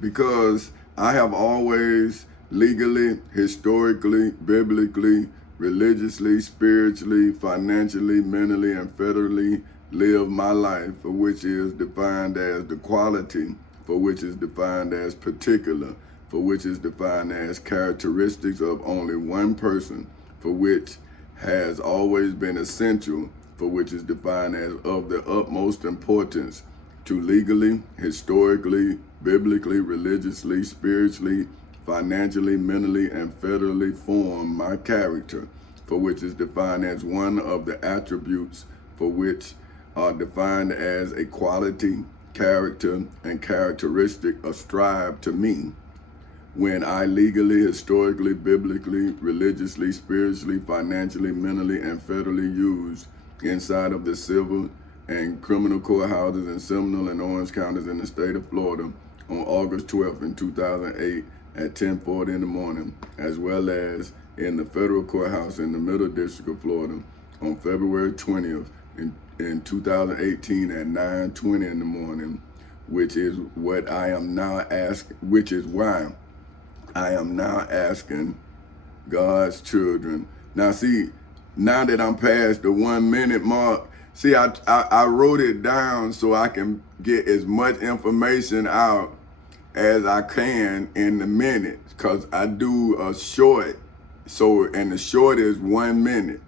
because I have always legally, historically, biblically, religiously, spiritually, financially, mentally, and federally lived my life, for which is defined as the quality, for which is defined as particular, for which is defined as characteristics of only one person, for which has always been essential, for which is defined as of the utmost importance to legally, historically, biblically, religiously, spiritually, financially, mentally, and federally form my character, for which is defined as one of the attributes for which are defined as a quality, character, and characteristic ascribed to me when I legally, historically, biblically, religiously, spiritually, financially, mentally, and federally used inside of the civil and criminal courthouses in Seminole and Orange counties in the state of Florida on August 12th in 2008 at 10:40 in the morning, as well as in the federal courthouse in the Middle District of Florida on February 20th in 2018 at 9:20 in the morning, which is what I am now asking, which is why I am now asking God's children. Now see, now that I'm past the 1 minute mark, see, I wrote it down so I can get as much information out as I can in the minute, because I do a short, so, and the short is 1 minute.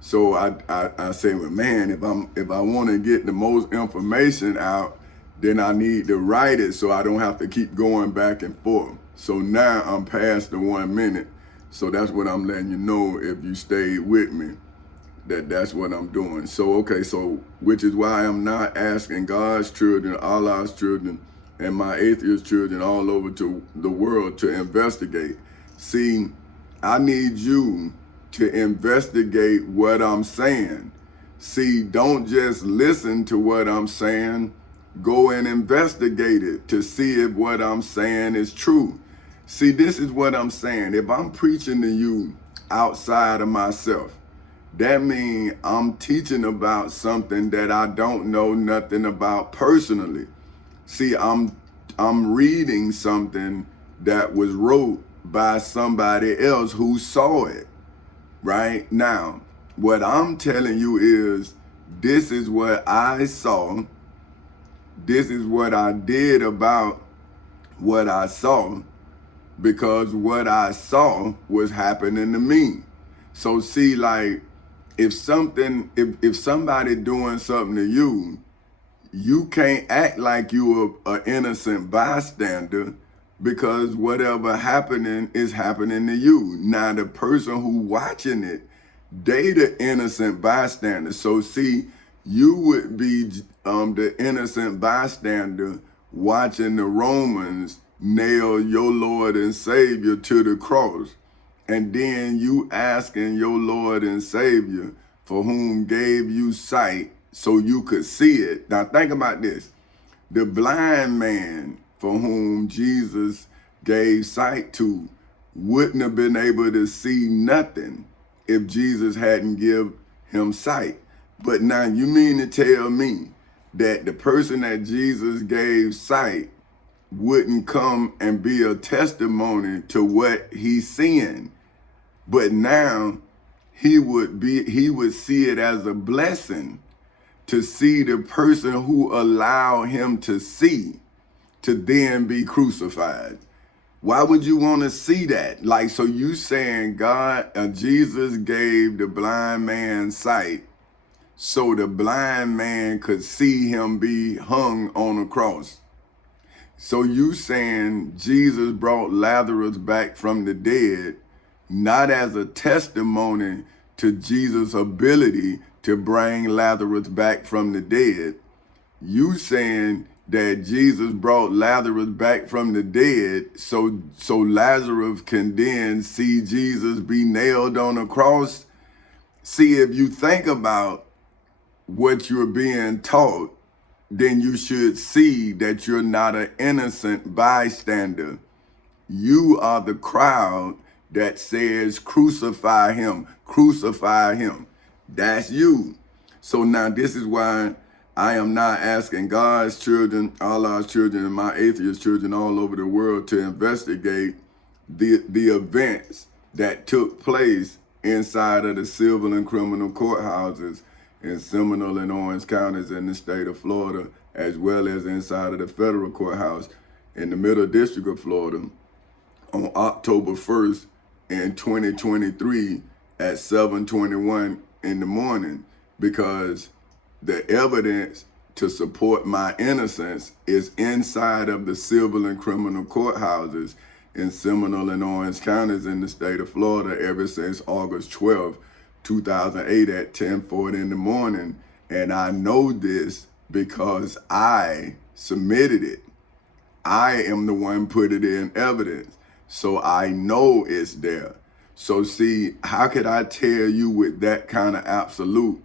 So I say, well, man, if I want to get the most information out, then I need to write it so I don't have to keep going back and forth. So now I'm past the 1 minute. So that's what I'm letting you know, if you stayed with me, that's what I'm doing. So, okay, so which is why I'm not asking God's children, Allah's children, and my atheist children all over to the world to investigate. See, I need you to investigate what I'm saying. See, don't just listen to what I'm saying. Go and investigate it to see if what I'm saying is true. See, this is what I'm saying. If I'm preaching to you outside of myself, that means I'm teaching about something that I don't know nothing about personally. See, I'm reading something that was wrote by somebody else who saw it. Right now, what I'm telling you is, this is what I saw. This is what I did about what I saw, because what I saw was happening to me. So see, like, if somebody doing something to you, you can't act like you're an innocent bystander, because whatever happening is happening to you. Now the person who watching it, they the innocent bystander. So see, you would be the innocent bystander watching the Romans nail your Lord and Savior to the cross. And then you asking your Lord and Savior, for whom gave you sight so you could see it. Now think about this. The blind man for whom Jesus gave sight to wouldn't have been able to see nothing if Jesus hadn't give him sight. But now you mean to tell me that the person that Jesus gave sight wouldn't come and be a testimony to what he's seeing? But now he would see it as a blessing to see the person who allowed him to see to then be crucified. Why would you want to see that? Like, so you saying Jesus gave the blind man sight so the blind man could see him be hung on a cross. So you saying Jesus brought Lazarus back from the dead, not as a testimony to Jesus' ability to bring Lazarus back from the dead. You saying that Jesus brought Lazarus back from the dead so Lazarus can then see Jesus be nailed on a cross. See, if you think about what you're being taught, then you should see that you're not an innocent bystander. You are the crowd that says, crucify him, crucify him. That's you. So now this is why I am not asking God's children, Allah's children, and my atheist children all over the world to investigate the events that took place inside of the civil and criminal courthouses in Seminole and Orange counties in the state of Florida, as well as inside of the federal courthouse in the Middle District of Florida on October 1st in 2023 at 7:21 in the morning, because the evidence to support my innocence is inside of the civil and criminal courthouses in Seminole and Orange counties in the state of Florida ever since August 12, 2008 at 10:40 in the morning. And I know this because I submitted it. I am the one put it in evidence. So I know it's there. So see, how could I tell you with that kind of absolute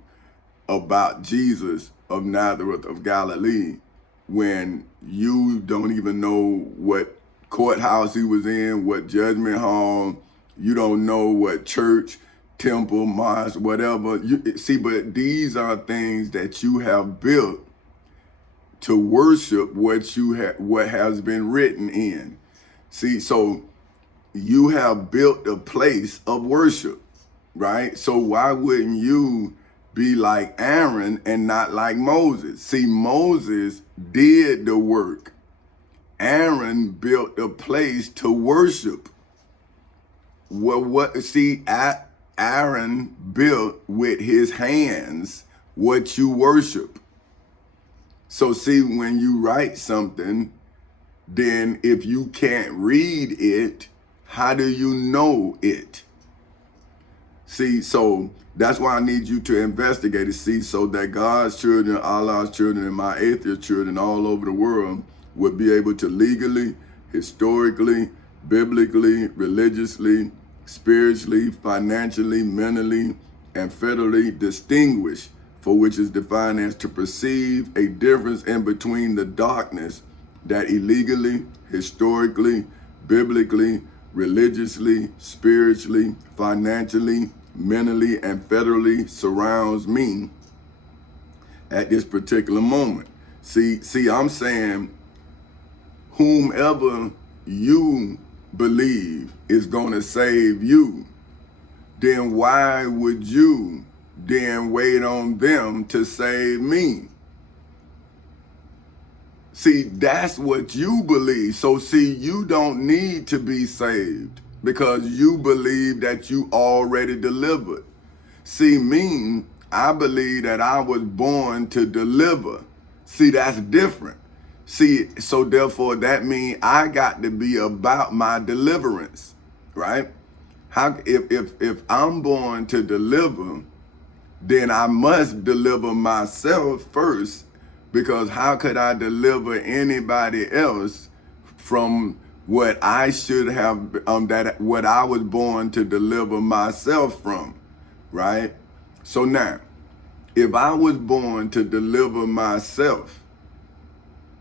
about Jesus of Nazareth of Galilee when you don't even know what courthouse he was in, what judgment hall, you don't know what church, temple, mosque, whatever. See, but these are things that you have built to worship what has been written in. See, so you have built a place of worship, right? So why wouldn't you be like Aaron and not like Moses? See, Moses did the work. Aaron built a place to worship. Aaron built with his hands what you worship. So see, when you write something, then if you can't read it, how do you know it? See, so that's why I need you to investigate it, see, so that God's children, Allah's children, and my atheist children all over the world would be able to legally, historically, biblically, religiously, spiritually, financially, mentally, and federally distinguish, for which is defined as to perceive a difference in between the darkness that illegally, historically, biblically, religiously, spiritually, financially, mentally, and federally surrounds me at this particular moment. See, I'm saying whomever you believe is going to save you, then why would you then wait on them to save me? See, that's what you believe. So see, you don't need to be saved because you believe that you already delivered. See, me, I believe that I was born to deliver. See, that's different. See, so therefore that means I got to be about my deliverance, right? If I'm born to deliver, then I must deliver myself first, because how could I deliver anybody else from what I should have, what I was born to deliver myself from, right? So now, if I was born to deliver myself,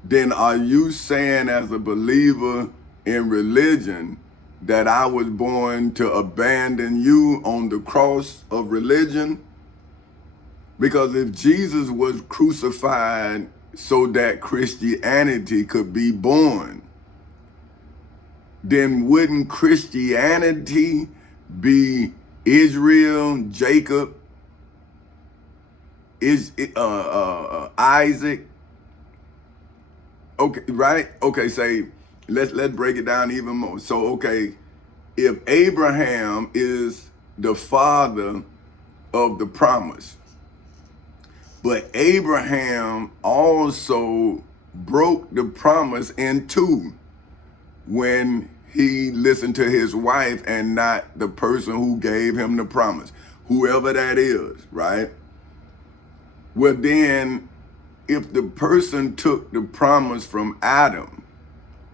then are you saying as a believer in religion that I was born to abandon you on the cross of religion? Because if Jesus was crucified so that Christianity could be born, then wouldn't Christianity be Israel, Jacob, Isaac? Okay, right? Okay, say let's break it down even more. So okay, if Abraham is the father of the promise, but Abraham also broke the promise in two when he listened to his wife and not the person who gave him the promise, whoever that is, right? Well, then, if the person took the promise from Adam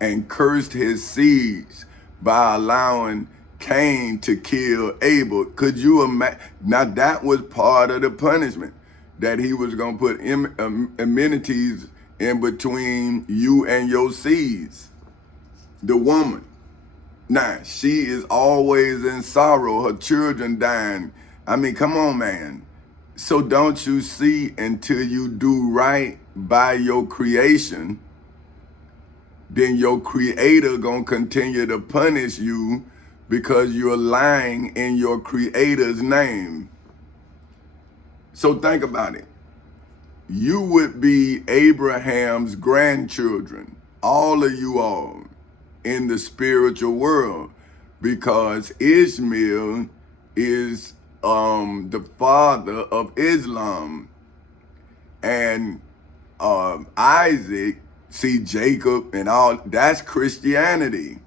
and cursed his seeds by allowing Cain to kill Abel, could you imagine? Now, that was part of the punishment, that he was going to put amenities in between you and your seeds. The woman, now, she is always in sorrow, her children dying. I mean, come on, man. So don't you see, until you do right by your creation, then your creator gonna continue to punish you because you're lying in your creator's name. So think about it. You would be Abraham's grandchildren, all of you all, in the spiritual world, because Ishmael is the father of Islam, and Isaac, see, Jacob and all, that's Christianity.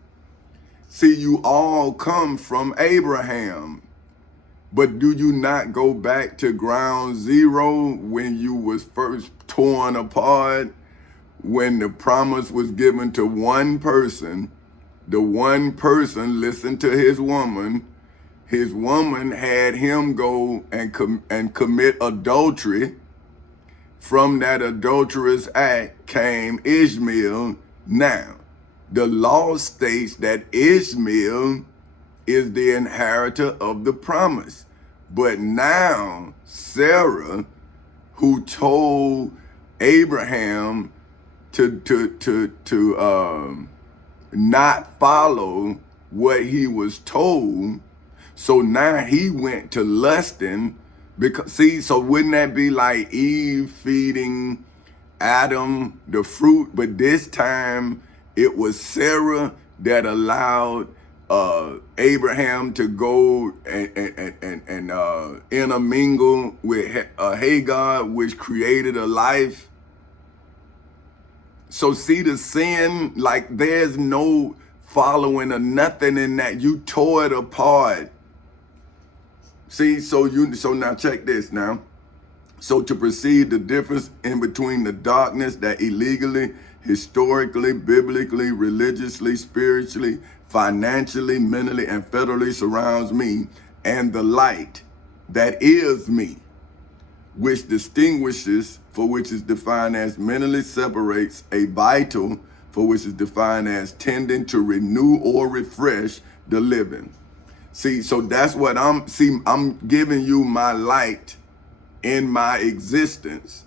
See, you all come from Abraham. But do you not go back to ground zero when you was first torn apart, when the promise was given to one person? The one person listened to his woman had him go and commit adultery. From that adulterous act came Ishmael. Now, the law states that Ishmael is the inheritor of the promise. But now Sarah, who told Abraham to not follow what he was told, so now he went to lusting, because see, so wouldn't that be like Eve feeding Adam the fruit? But this time it was Sarah that allowed Abraham to go and intermingle with Hagar, which created a life. So see the sin, like there's no following or nothing in that. You tore it apart. See, so now check this now. So to perceive the difference in between the darkness that illegally, historically, biblically, religiously, spiritually, financially, mentally, and federally surrounds me, and the light that is me, which distinguishes, for which is defined as mentally separates, a vital, for which is defined as tending to renew or refresh the living. See, so that's what I'm giving you my light in my existence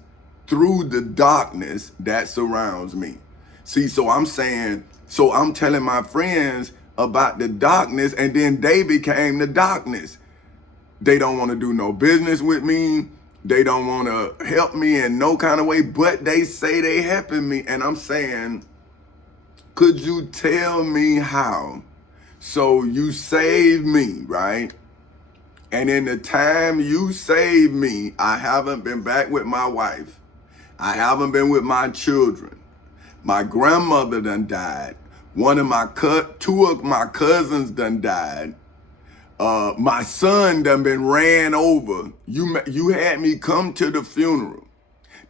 through the darkness that surrounds me. See, so I'm telling my friends about the darkness, and then they became the darkness. They don't want to do no business with me. They don't want to help me in no kind of way, but they say they helping me. And I'm saying, could you tell me how? So you saved me, right? And in the time you saved me, I haven't been back with my wife. I haven't been with my children. My grandmother done died. Two of my cousins done died. My son done been ran over. You had me come to the funeral.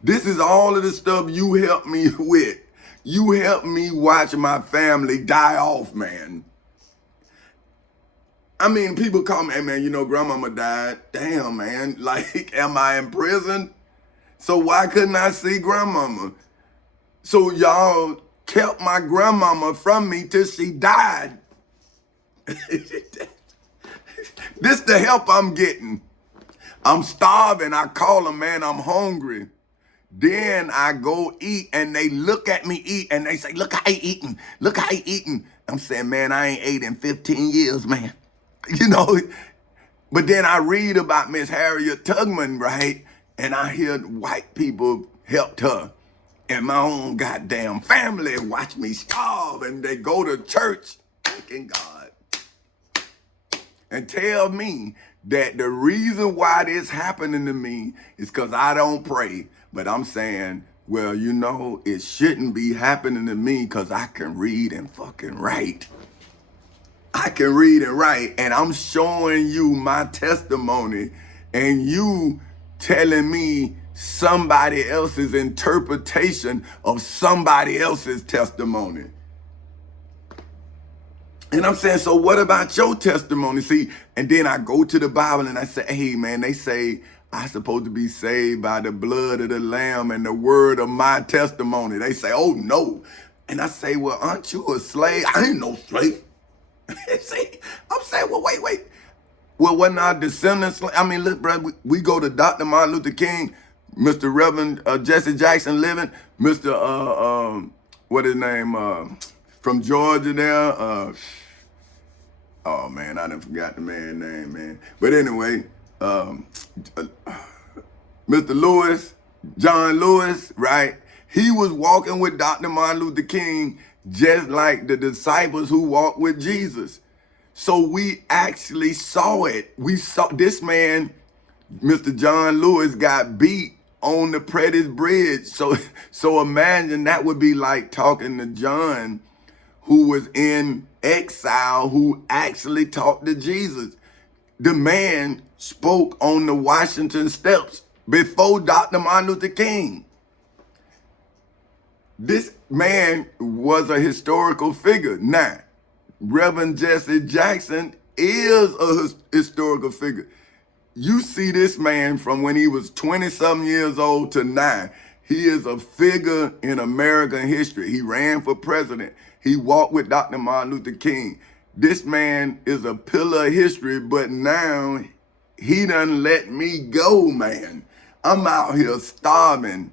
This is all of the stuff you helped me with. You helped me watch my family die off, man. I mean, people call me, hey man, you know, grandmama died. Damn, man, like, am I in prison? So why couldn't I see grandmama? So y'all kept my grandmama from me till she died. This the help I'm getting. I'm starving. I call them, man, I'm hungry. Then I go eat and they look at me eat and they say, look how he eating. Look how he eating. I'm saying, man, I ain't ate in 15 years, man. You know, but then I read about Miss Harriet Tubman, right? And I hear white people helped her. And my own goddamn family watch me starve, and they go to church, thanking God, and tell me that the reason why this happening to me is because I don't pray. But I'm saying, well, you know, it shouldn't be happening to me because I can read and fucking write. I can read and write, and I'm showing you my testimony, and you telling me somebody else's interpretation of somebody else's testimony. And I'm saying, so what about your testimony? See, and then I go to the Bible and I say, hey, man, they say I'm supposed to be saved by the blood of the Lamb and the word of my testimony. They say, oh, no. And I say, well, aren't you a slave? I ain't no slave. See, I'm saying, well, wait. Well, wasn't our descendants? I mean, look, bro, we go to Dr. Martin Luther King, Mr. Reverend Jesse Jackson Living, Mr. What his name? From Georgia there. Oh man, I done forgot the man's name, man. But anyway, Mr. Lewis, John Lewis, right? He was walking with Dr. Martin Luther King just like the disciples who walked with Jesus. So we actually saw it. We saw this man, Mr. John Lewis, got beat on the Prentice Bridge. So imagine that would be like talking to John, who was in exile, who actually talked to Jesus. The man spoke on the Washington steps before Dr. Martin Luther King. This man was a historical figure. Now, Reverend Jesse Jackson is a historical figure. You see this man from when he was 20-something years old to now. He is a figure in American history. He ran for president. He walked with Dr. Martin Luther King. This man is a pillar of history, but now he done let me go, man. I'm out here starving,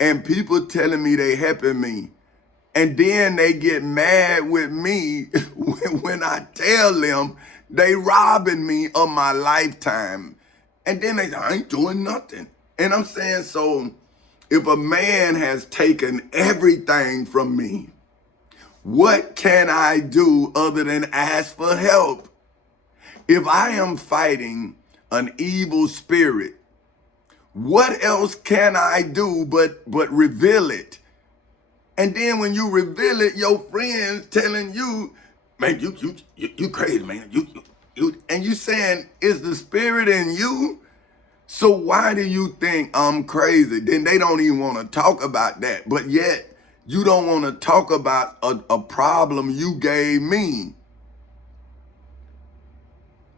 and people telling me they helping me. And then they get mad with me when I tell them they robbing me of my lifetime. And then they say, I ain't doing nothing. And I'm saying, so if a man has taken everything from me, what can I do other than ask for help? If I am fighting an evil spirit, what else can I do but reveal it? And then when you reveal it, your friends telling you, man, you crazy, man. And you saying, is the spirit in you? So why do you think I'm crazy? Then they don't even want to talk about that. But yet, you don't want to talk about a problem you gave me.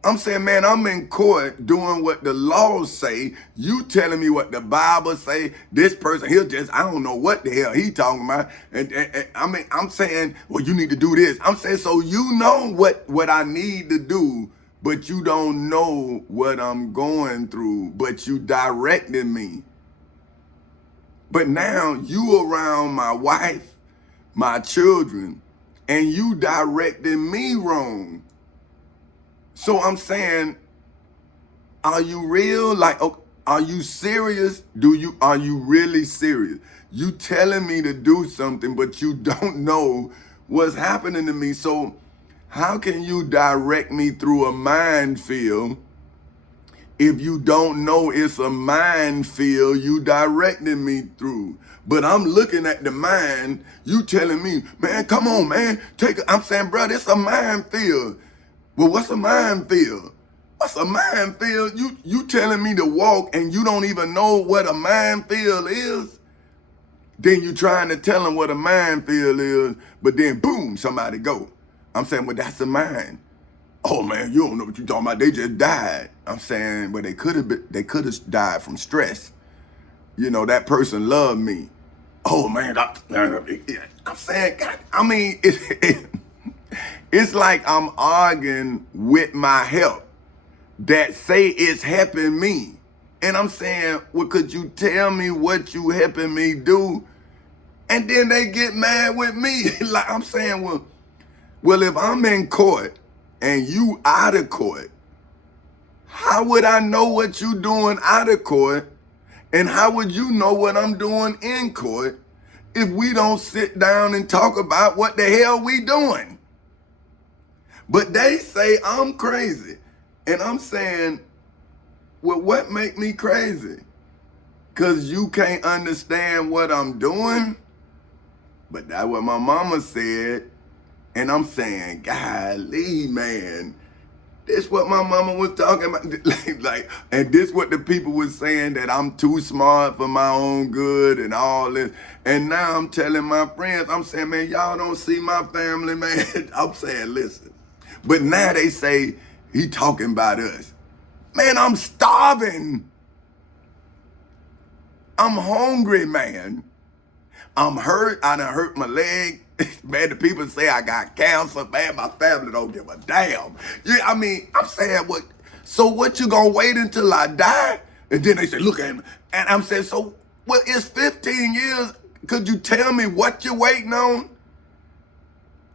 I'm saying, man, I'm in court doing what the laws say. You telling me what the Bible say. This person, I don't know what the hell he talking about. And I mean, I'm saying, well, you need to do this. I'm saying, so you know what I need to do, but you don't know what I'm going through, but you directing me. But now you around my wife, my children, and you directing me wrong. So I'm saying, are you real? Like, are you serious? Are you really serious? You telling me to do something, but you don't know what's happening to me. So how can you direct me through a minefield if you don't know it's a minefield you directing me through? But I'm looking at the mine, you telling me, man, come on, man, I'm saying, bro, it's a minefield. Well, what's a minefield? What's a minefield? You telling me to walk and you don't even know what a minefield is? Then you trying to tell them what a minefield is, but then boom, somebody go. I'm saying, well, that's a mine. Oh man, you don't know what you're talking about. They just died. I'm saying, well, they could have died from stress. You know, that person loved me. Oh man, I'm saying, God, I mean, it's like I'm arguing with my help that say it's helping me. And I'm saying, well, could you tell me what you helping me do? And then they get mad with me. Like I'm saying, well, if I'm in court and you out of court, how would I know what you doing out of court? And how would you know what I'm doing in court if we don't sit down and talk about what the hell we doing? But they say I'm crazy. And I'm saying, well, what make me crazy? Because you can't understand what I'm doing? But that's what my mama said. And I'm saying, golly, man, this what my mama was talking about. And this what the people was saying, that I'm too smart for my own good and all this. And now I'm telling my friends, I'm saying, man, y'all don't see my family, man. I'm saying, listen. But now they say he talking about us. Man, I'm starving. I'm hungry, man. I'm hurt. I done hurt my leg. Man, the people say I got cancer. Man, my family don't give a damn. Yeah, I mean, I'm saying, what? So what, you gonna wait until I die? And then they say, look at me. And I'm saying, so, well, it's 15 years. Could you tell me what you're waiting on?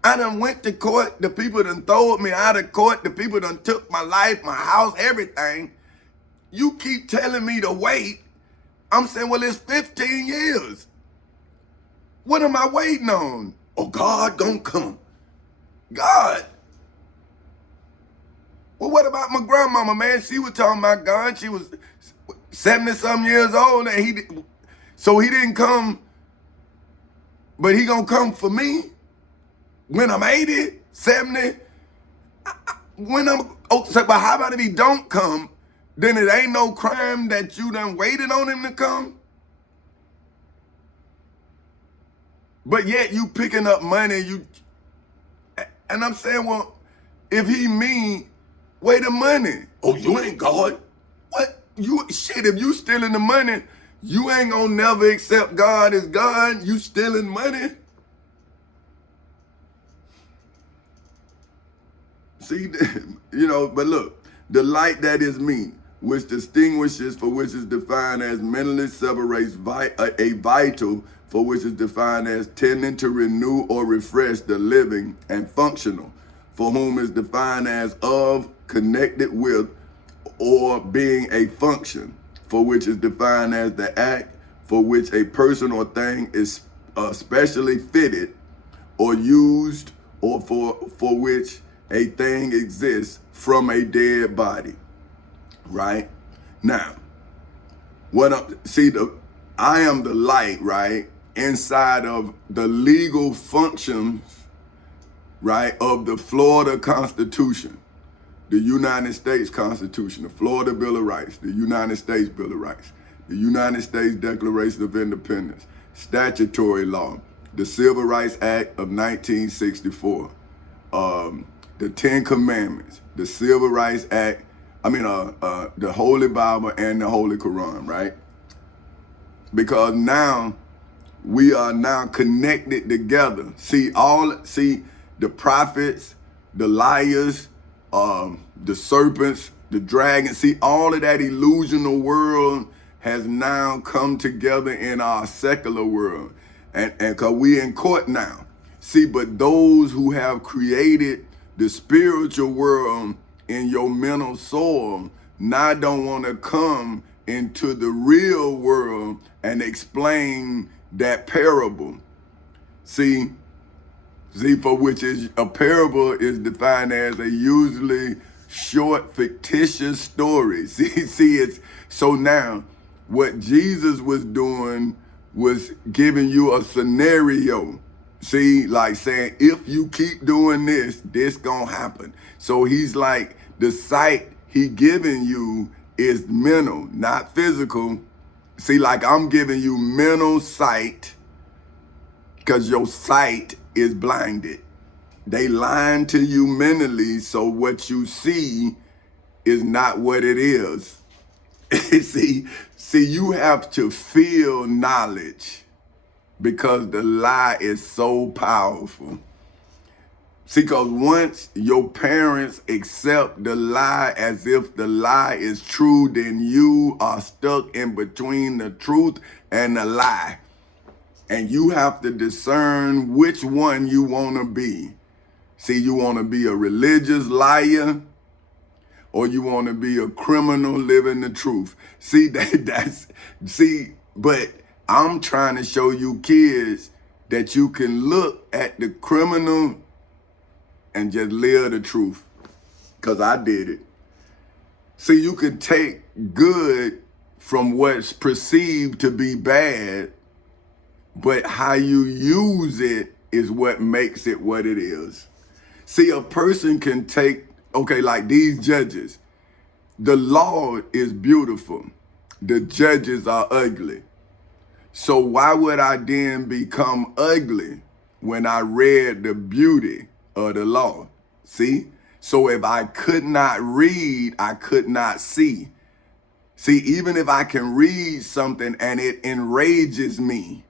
I done went to court. The people done throwed me out of court. The people done took my life, my house, everything. You keep telling me to wait. I'm saying, well, it's 15 years. What am I waiting on? Oh, God gonna come. God. Well, what about my grandmama, man? She was talking about God. She was 70-some years old, and so he didn't come, but he gonna come for me when I'm 80, 70. But how about if he don't come? Then it ain't no crime that you done waited on him to come. But yet you picking up money, and I'm saying, well, if he mean, wait the money. Oh, you ain't God. What? If you stealing the money, you ain't gonna never accept God as God. You stealing money. See, but look, the light that is me, which distinguishes, for which is defined as mentally separates a vital, for which is defined as tending to renew or refresh the living, and functional, for whom is defined as of, connected with, or being a function, for which is defined as the act for which a person or thing is specially fitted or used, or for which a thing exists from a dead body. Right? Now, I am the light, right? Inside of the legal functions, right, of the Florida Constitution, the United States Constitution, the Florida Bill of Rights, the United States Bill of Rights, the United States Declaration of Independence, statutory law, the Civil Rights Act of 1964, the Ten Commandments, the Civil Rights Act, the Holy Bible and the Holy Quran, right? Because now we are now connected together. See, the prophets, the liars, the serpents, the dragons, see, all of that illusional world has now come together in our secular world. And because we in court now. See, but those who have created the spiritual world in your mental soul now don't want to come into the real world and explain that parable. See, for which is a parable is defined as a usually short fictitious story. It's so now what Jesus was doing was giving you a scenario. See, like saying, if you keep doing this gonna happen. So he's like, the sight he giving you is mental, not physical. See, like I'm giving you mental sight because your sight is blinded. They lying to you mentally, so what you see is not what it is. See, you have to feel knowledge because the lie is so powerful. See, because once your parents accept the lie as if the lie is true, then you are stuck in between the truth and the lie. And you have to discern which one you want to be. See, you want to be a religious liar or you want to be a criminal living the truth. See, but I'm trying to show you kids that you can look at the criminal and just live the truth, because I did it. See, you can take good from what's perceived to be bad, but how you use it is what makes it what it is. See, a person can take, like these judges, the law is beautiful. The judges are ugly. So why would I then become ugly when I read the beauty of the law? See? So if I could not read, I could not see. See, even if I can read something and it enrages me,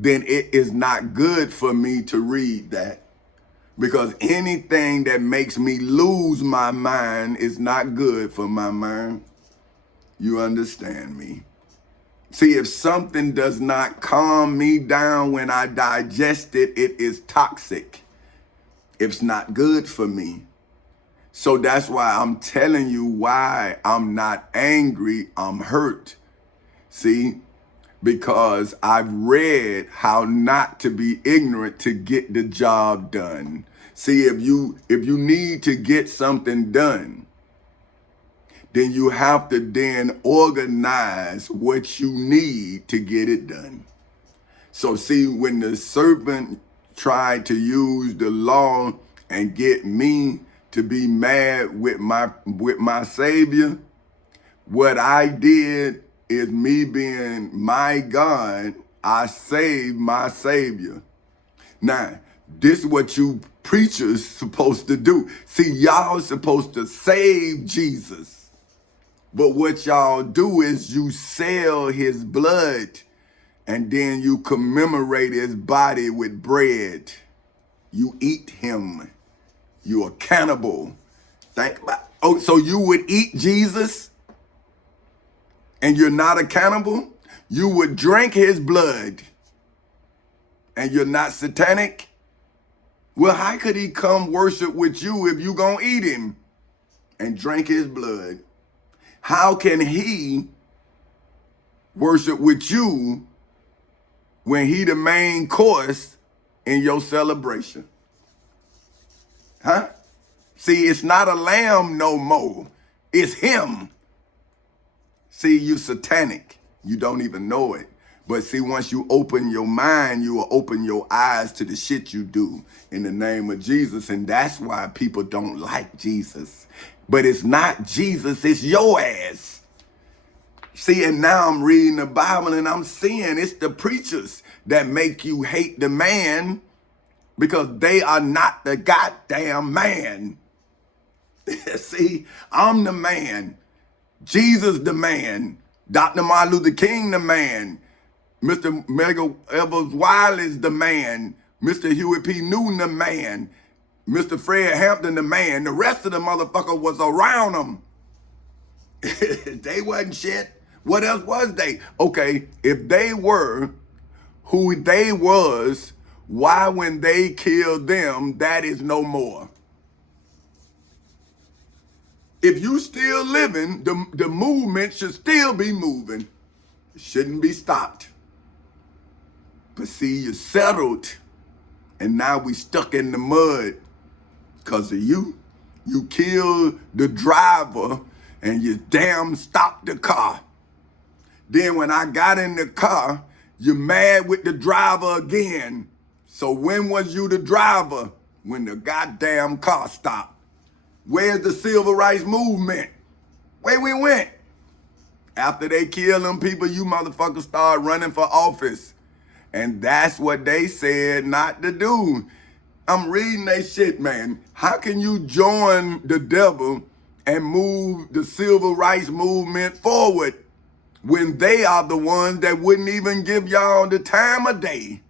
then it is not good for me to read that. Because anything that makes me lose my mind is not good for my mind. You understand me? See, if something does not calm me down when I digest it, it is toxic. It's not good for me. So that's why I'm telling you why I'm not angry, I'm hurt. See? Because I've read how not to be ignorant to get the job done. See, if you need to get something done, then you have to then organize what you need to get it done. So see, when the serpent tried to use the law and get me to be mad with my Savior, what I did is, me being my God, I saved my Savior. Now, this is what you preachers supposed to do. See, y'all supposed to save Jesus. But what y'all do is you sell his blood and then you commemorate his body with bread. You eat him. You're a cannibal. Think about, oh, so you would eat Jesus? And you're not a cannibal? You would drink his blood and you're not satanic? Well, how could he come worship with you if you gonna eat him and drink his blood? How can he worship with you when he the main course in your celebration? Huh? See, it's not a lamb no more. It's him. See, you satanic. You don't even know it. But see, once you open your mind, you will open your eyes to the shit you do in the name of Jesus. And that's why people don't like Jesus. But it's not Jesus, it's your ass. See, and now I'm reading the Bible and I'm seeing it's the preachers that make you hate the man because they are not the goddamn man. See, I'm the man. Jesus the man, Dr. Martin Luther King the man, Mr. Medgar Evers Wiley's the man, Mr. Huey P. Newton the man, Mr. Fred Hampton the man. The rest of the motherfucker was around them. They wasn't shit. What else was they? Okay, if they were who they was, why when they killed them, that is no more? If you still living, the movement should still be moving. It shouldn't be stopped. But see, you settled, and now we stuck in the mud because of you. You killed the driver, and you damn stopped the car. Then when I got in the car, you're mad with the driver again. So when was you the driver? When the goddamn car stopped. Where's the civil rights movement? Where we went? After they killed them people, you motherfuckers started running for office. And that's what they said not to do. I'm reading that shit, man. How can you join the devil and move the civil rights movement forward when they are the ones that wouldn't even give y'all the time of day?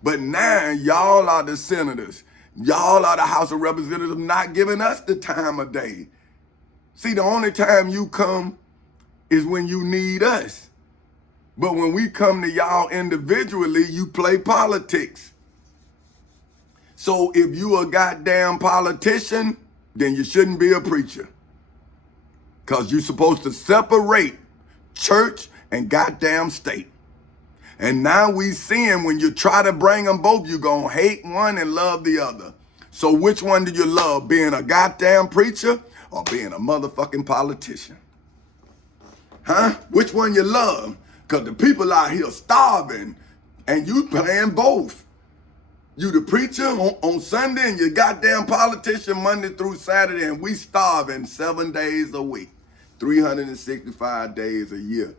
But now y'all are the senators. Y'all are the House of Representatives not giving us the time of day. See, the only time you come is when you need us. But when we come to y'all individually, you play politics. So if you a goddamn politician, then you shouldn't be a preacher. Because you're supposed to separate church and goddamn state. And now we seeing when you try to bring them both, you're going to hate one and love the other. So which one do you love, being a goddamn preacher or being a motherfucking politician? Huh? Which one you love? Because the people out here starving and you playing both. You the preacher on Sunday and you goddamn politician Monday through Saturday, and we starving 7 days a week, 365 days a year.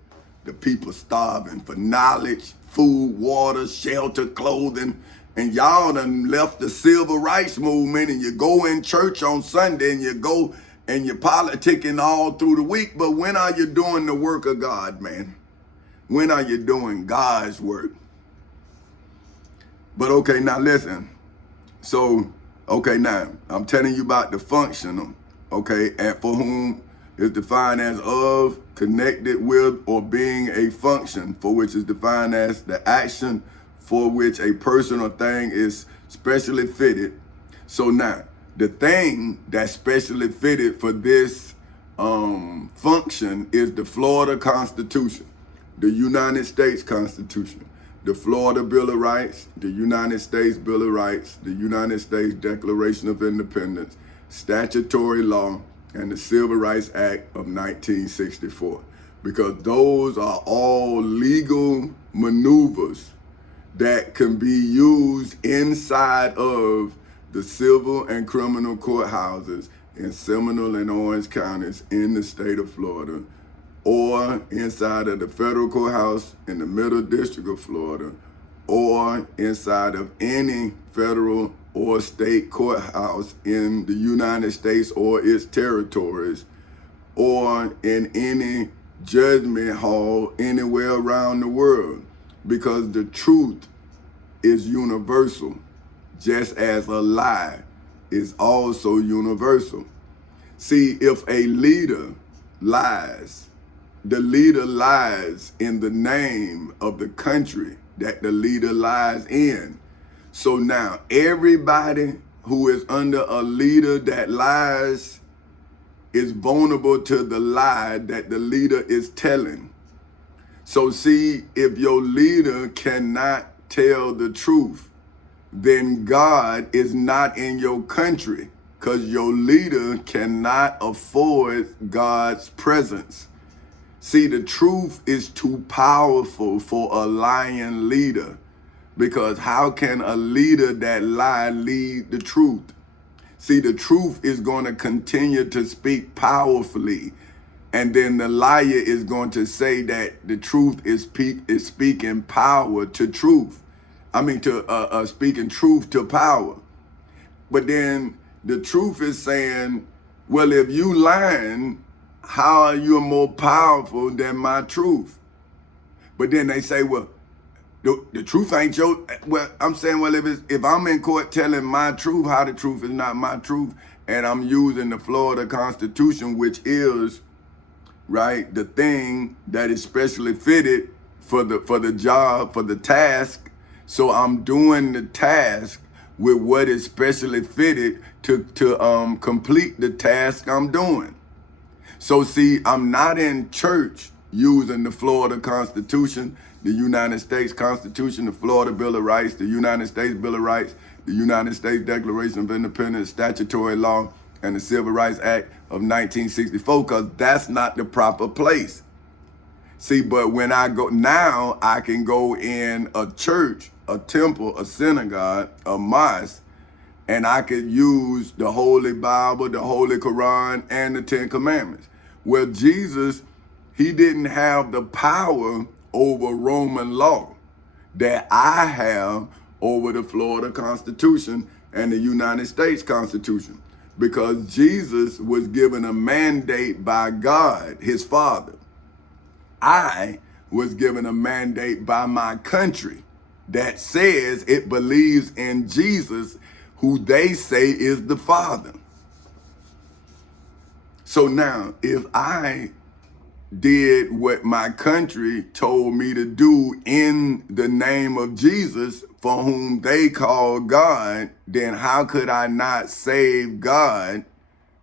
The people starving for knowledge, food, water, shelter, clothing. And y'all done left the civil rights movement and you go in church on Sunday and you go and you're politicking all through the week. But when are you doing the work of God, man? When are you doing God's work? But okay, now listen. So, okay, now I'm telling you about the functional, okay, and for whom is defined as of, connected with, or being a function, for which is defined as the action for which a person or thing is specially fitted. So now, the thing that's specially fitted for this function is the Florida Constitution, the United States Constitution, the Florida Bill of Rights, the United States Bill of Rights, the United States Declaration of Independence, statutory law, and the Civil Rights Act of 1964. Because those are all legal maneuvers that can be used inside of the civil and criminal courthouses in Seminole and Orange counties in the state of Florida, or inside of the federal courthouse in the Middle District of Florida, or inside of any federal or state courthouse in the United States or its territories, or in any judgment hall anywhere around the world, because the truth is universal, just as a lie is also universal. See, if a leader lies, the leader lies in the name of the country that the leader lies in. So now everybody who is under a leader that lies is vulnerable to the lie that the leader is telling. So see, if your leader cannot tell the truth, then God is not in your country, because your leader cannot afford God's presence. See, the truth is too powerful for a lying leader, because how can a leader that lie lead the truth? See, the truth is going to continue to speak powerfully, and then the liar is going to say that the truth is speaking power to truth. I mean, to speaking truth to power. But then the truth is saying, well, if you lying, how are you more powerful than my truth? But then they say, well, the truth ain't your, well, I'm saying, well, if I'm in court telling my truth, how the truth is not my truth, and I'm using the Florida Constitution, which is, right, the thing that is specially fitted for the job, for the task. So I'm doing the task with what is specially fitted to complete the task I'm doing. So see, I'm not in church using the Florida Constitution, the United States Constitution, the Florida Bill of Rights, the United States Bill of Rights, the United States Declaration of Independence, statutory law, and the Civil Rights Act of 1964, because that's not the proper place. See, but when I go, now I can go in a church, a temple, a synagogue, a mosque, and I could use the Holy Bible, the Holy Quran, and the Ten Commandments. Well, Jesus, he didn't have the power over Roman law that I have over the Florida Constitution and the United States Constitution, because Jesus was given a mandate by God, his Father. I was given a mandate by my country that says it believes in Jesus, who they say is the Father. So now, if I did what my country told me to do in the name of Jesus, for whom they call God, then how could I not save God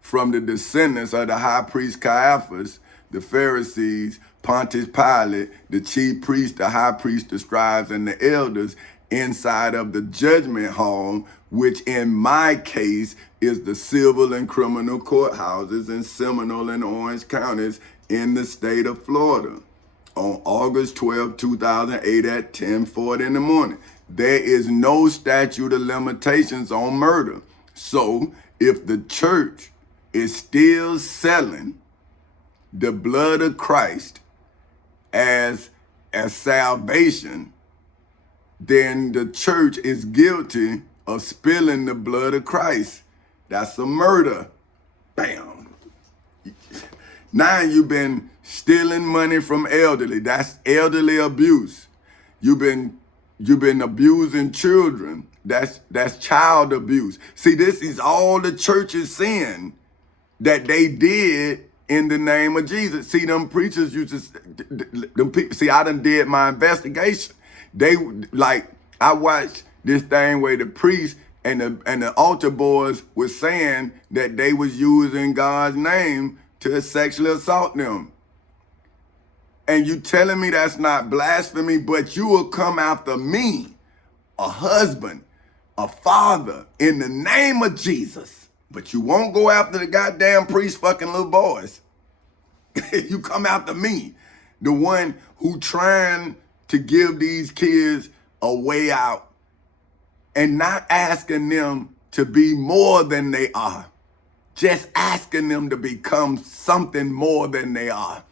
from the descendants of the high priest Caiaphas, the Pharisees, Pontius Pilate, the chief priest, the high priest, the scribes, and the elders inside of the judgment hall, which in my case is the civil and criminal courthouses in Seminole and Orange counties in the state of Florida, on August 12, 2008 at 10:40 in the morning. There is no statute of limitations on murder. So if the church is still selling the blood of Christ as salvation, then the church is guilty of spilling the blood of Christ. That's a murder. Bam. Now you've been stealing money from elderly. That's elderly abuse. You've been You've been abusing children. That's child abuse. See, this is all the church is saying that they did in the name of Jesus. See, them preachers used to, them people, see, I done did my investigation. They, like, I watched this thing where the priest and the altar boys were saying that they was using God's name to sexually assault them. And you telling me that's not blasphemy, but you will come after me, a husband, a father, in the name of Jesus. But you won't go after the goddamn priest fucking little boys. You come after me, the one who trying to give these kids a way out and not asking them to be more than they are. Just asking them to become something more than they are.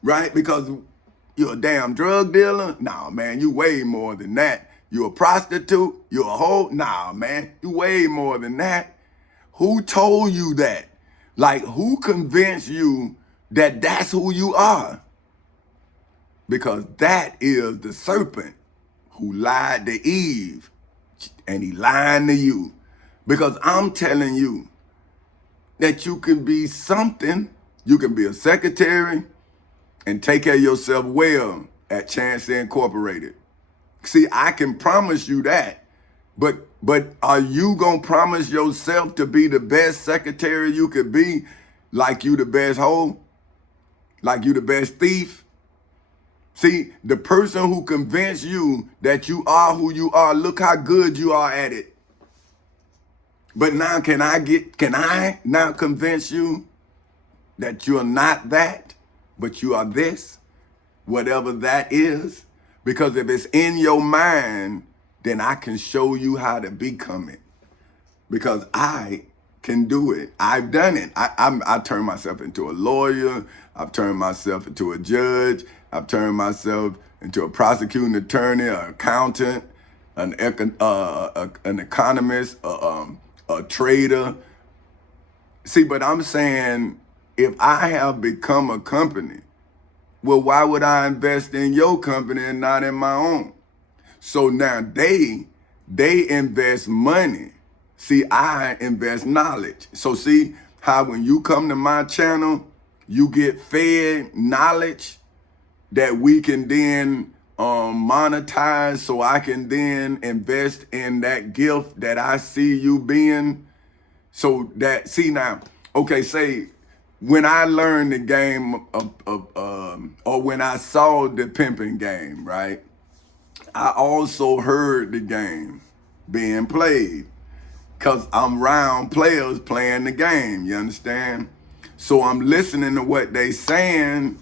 Right? Because you're a damn drug dealer? Nah, man, you way more than that. You a prostitute? You a hoe? Nah, man, you way more than that. Who told you that? Like, who convinced you that that's who you are? Because that is the serpent who lied to Eve, and he lying to you. Because I'm telling you that you can be something. You can be a secretary and take care of yourself well at Chance Incorporated. See, I can promise you that. But are you gonna promise yourself to be the best secretary you could be, like you the best hoe? Like you the best thief? See, the person who convinced you that you are who you are, look how good you are at it. But now can I now convince you that you're not that, but you are this, whatever that is? Because if it's in your mind, then I can show you how to become it. Because I can do it. I've done it. I turned myself into a lawyer. I've turned myself into a judge. I've turned myself into a prosecuting attorney, an accountant, an economist, a trader. See, but I'm saying, if I have become a company, well, why would I invest in your company and not in my own? So now they invest money. See, I invest knowledge. So see how when you come to my channel, you get fed knowledge that we can then monetize, so I can then invest in that gift that I see you being. So that, see now, okay, say, when I learned the game or when I saw the pimping game, right? I also heard the game being played, because I'm around players playing the game, you understand? So I'm listening to what they saying,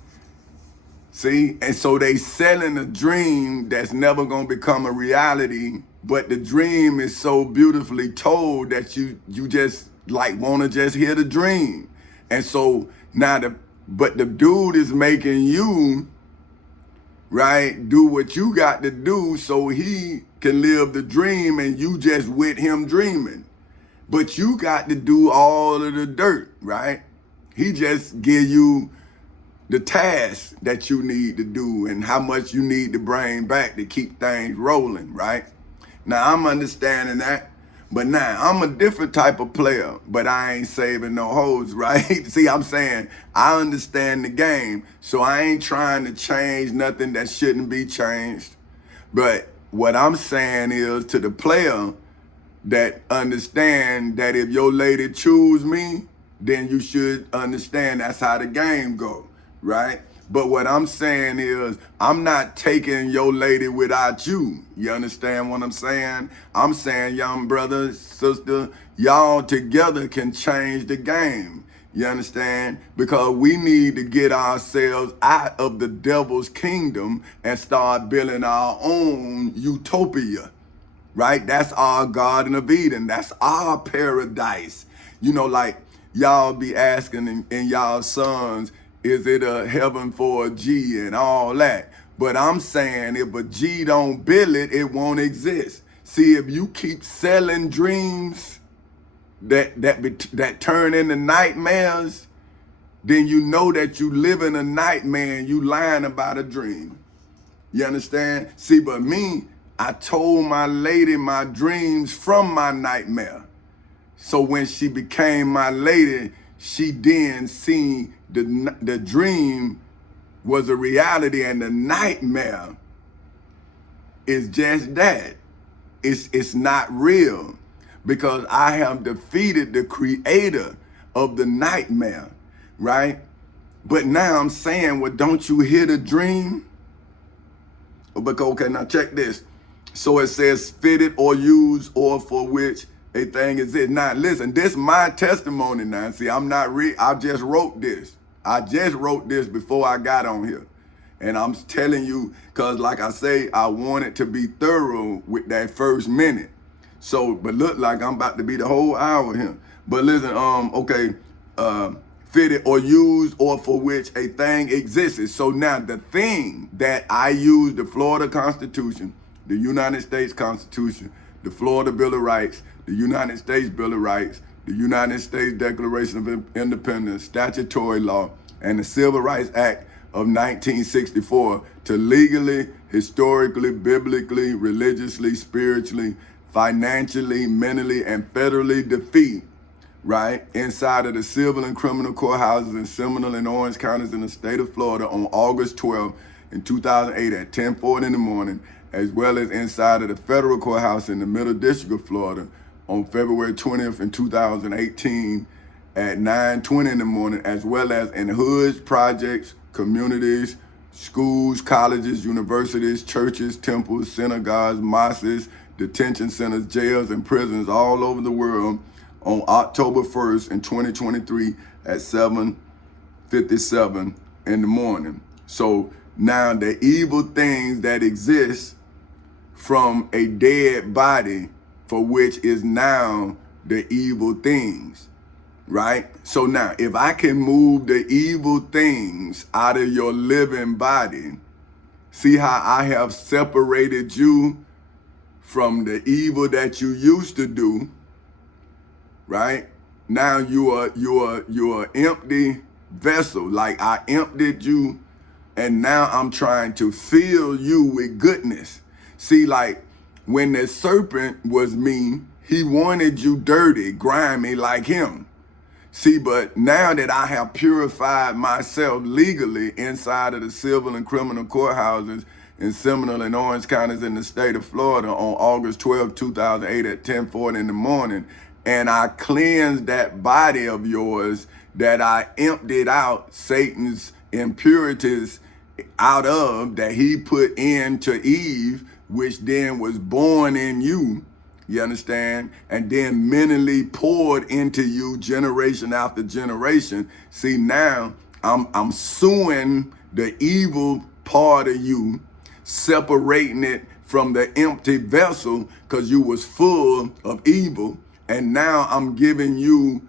see? And so they selling a dream that's never gonna become a reality, but the dream is so beautifully told that you just like wanna just hear the dream. And so now but the dude is making you, right, do what you got to do so he can live the dream, and you just with him dreaming. But you got to do all of the dirt, right? He just give you the tasks that you need to do and how much you need to bring back to keep things rolling, right? Now I'm understanding that. But now I'm a different type of player, but I ain't saving no hoes, right? See, I'm saying I understand the game, so I ain't trying to change nothing that shouldn't be changed. But what I'm saying is, to the player that understand that if your lady choose me, then you should understand that's how the game go, right? But what I'm saying is, I'm not taking your lady without you. You understand what I'm saying? I'm saying, young brother, sister, y'all together can change the game. You understand? Because we need to get ourselves out of the devil's kingdom and start building our own utopia, right? That's our Garden of Eden. That's our paradise. You know, like y'all be asking in y'all sons, is it a heaven for a G and all that? But I'm saying, if a G don't build it, it won't exist. See, if you keep selling dreams that turn into nightmares, then you know that you live in a nightmare and you lying about a dream. You understand? See, but me, I told my lady my dreams from my nightmare. So when she became my lady, she then seen the dream was a reality, and the nightmare is just that. It's not real, because I have defeated the creator of the nightmare, right? But now I'm saying, well, don't you hear the dream? Because, okay, now check this. So it says fitted or used or for which a thing is it. Now listen, this is my testimony now. See, I just wrote this. I just wrote this before I got on here. And I'm telling you, because like I say, I wanted to be thorough with that first minute. So, but look like I'm about to be the whole hour here. But listen, okay, fitted or used or for which a thing exists. So now the thing that I use, the Florida Constitution, the United States Constitution, the Florida Bill of Rights, the United States Bill of Rights, the United States Declaration of Independence, statutory law, and the Civil Rights Act of 1964 to legally, historically, biblically, religiously, spiritually, financially, mentally, and federally defeat, right, inside of the civil and criminal courthouses in Seminole and Orange counties in the state of Florida on August 12 in 2008 at 10:40 in the morning, as well as inside of the federal courthouse in the Middle District of Florida on February 20th in 2018 at 9:20 in the morning, as well as in hoods, projects, communities, schools, colleges, universities, churches, temples, synagogues, mosques, detention centers, jails, and prisons all over the world on October 1st in 2023 at 7:57 in the morning. So now the evil things that exist from a dead body, for which is now the evil things, right? So now if I can move the evil things out of your living body, see how I have separated you from the evil that you used to do, right? Now you are empty vessel. Like I emptied you, and now I'm trying to fill you with goodness. See, like when the serpent was mean, he wanted you dirty, grimy like him. See, but now that I have purified myself legally inside of the civil and criminal courthouses in Seminole and Orange counties in the state of Florida on August 12, 2008 at 10:40 in the morning, and I cleansed that body of yours that I emptied out Satan's impurities out of, that he put into Eve, which then was born in you, you understand? And then mentally poured into you generation after generation. See, now I'm suing the evil part of you, separating it from the empty vessel because you was full of evil. And now I'm giving you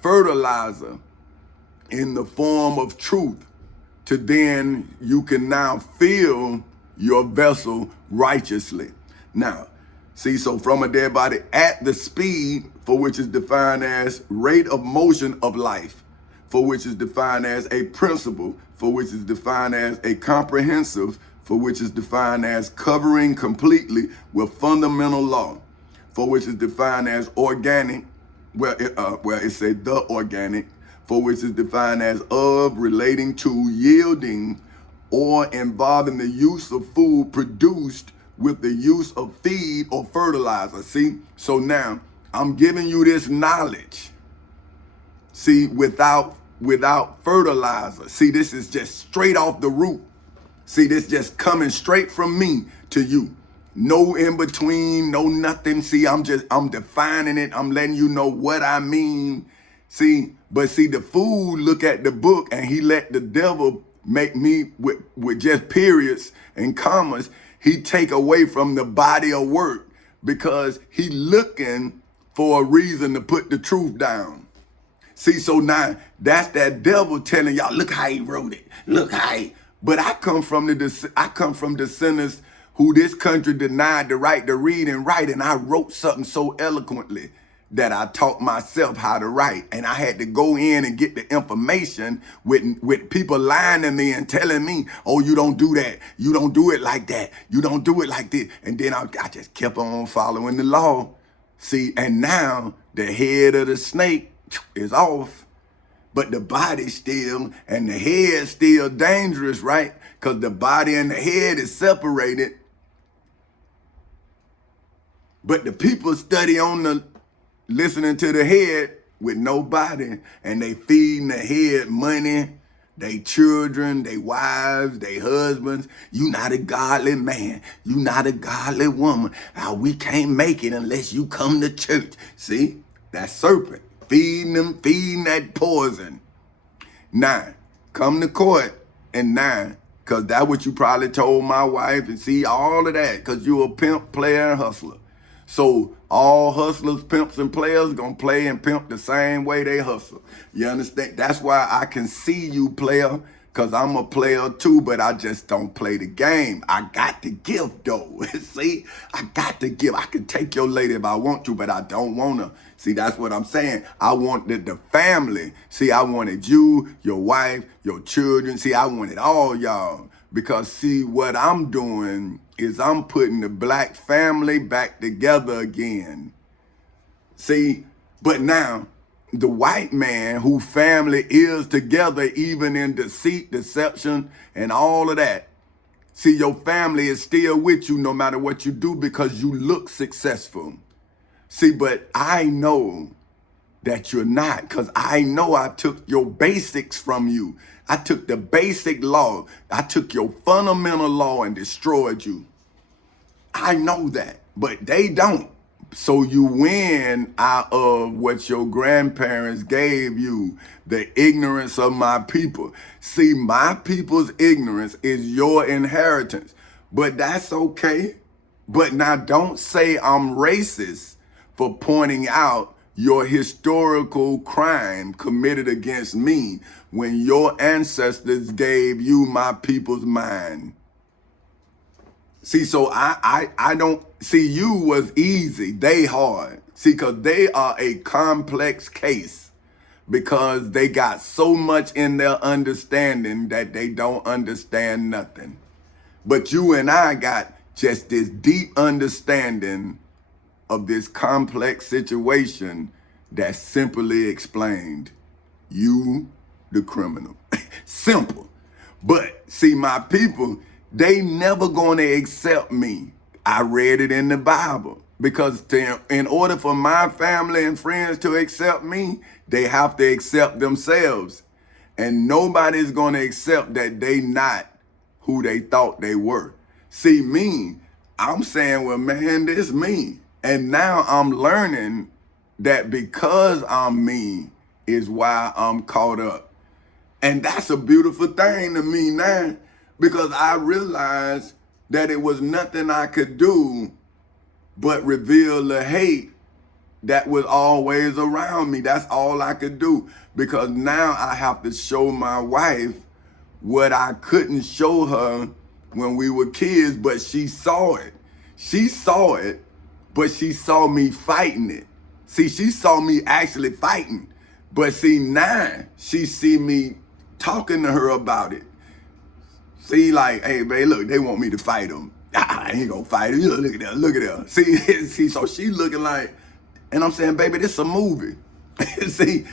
fertilizer in the form of truth, to then you can now fill your vessel righteously. Now, see, so from a dead body at the speed for which is defined as rate of motion of life, for which is defined as a principle, for which is defined as a comprehensive, for which is defined as covering completely with fundamental law, for which is defined as organic, it said the organic, for which is defined as of, relating to, yielding, or involving the use of food produced with the use of feed or fertilizer. See, so now I'm giving you this knowledge. See, without fertilizer. See, this is just straight off the root. See, this just coming straight from me to you. No in between, no nothing. See, I'm defining it. I'm letting you know what I mean. See, but see, the fool look at the book and he let the devil make me with just periods and commas. He take away from the body of work because he looking for a reason to put the truth down. See, so now that's that devil telling y'all, look how he wrote it. Look how he, but I come from descendants who this country denied the right to read and write, and I wrote something so eloquently that I taught myself how to write. And I had to go in and get the information with people lying to me and telling me, oh, you don't do that. You don't do it like that. You don't do it like this. And then I just kept on following the law. See, and now the head of the snake is off, but the body still, and the head still dangerous, right? Because the body and the head is separated. But the people study on the listening to the head with no body, and they feeding the head money, they children, they wives, they husbands. You not a godly man. You not a godly woman. We can't make it unless you come to church. See, that serpent feeding them, feeding that poison. 9, come to court and 9, because that's what you probably told my wife, and see all of that, because you a pimp, player, and hustler. So all hustlers, pimps, and players gonna play and pimp the same way they hustle. You understand? That's why I can see you, player, because I'm a player too, but I just don't play the game. I got the gift though. See, I got the gift. I can take your lady if I want to, but I don't want to. See, that's what I'm saying. I wanted the family. See, I wanted you, your wife, your children. See, I wanted all y'all. Because see, what I'm doing is I'm putting the black family back together again. See, but now the white man whose family is together, even in deceit, deception, and all of that. See, your family is still with you no matter what you do because you look successful. See, but I know that you're not, because I know I took your basics from you. I took the basic law. I took your fundamental law and destroyed you. I know that, but they don't. So you win out of what your grandparents gave you, the ignorance of my people. See, my people's ignorance is your inheritance, but that's okay. But now don't say I'm racist for pointing out your historical crime committed against me when your ancestors gave you my people's mind. See, so I don't see you was easy, they hard. See, because they are a complex case because they got so much in their understanding that they don't understand nothing. But you and I got just this deep understanding of this complex situation that's simply explained. You, the criminal. Simple. But see, my people, they never going to accept me. I read it in the Bible. Because in order for my family and friends to accept me, they have to accept themselves. And nobody's going to accept that they not who they thought they were. See, me, I'm saying, well, man, this me. And now I'm learning that because I'm me is why I'm caught up. And that's a beautiful thing to me now, because I realized that it was nothing I could do but reveal the hate that was always around me. That's all I could do, because now I have to show my wife what I couldn't show her when we were kids, but she saw it. She saw it, but she saw me fighting it. See, she saw me actually fighting. But see, now she see me talking to her about it. See, like, hey, babe, look, they want me to fight them. I ain't gonna fight him. Look at that, look at that. See, so she looking like, and I'm saying, baby, this a movie. See,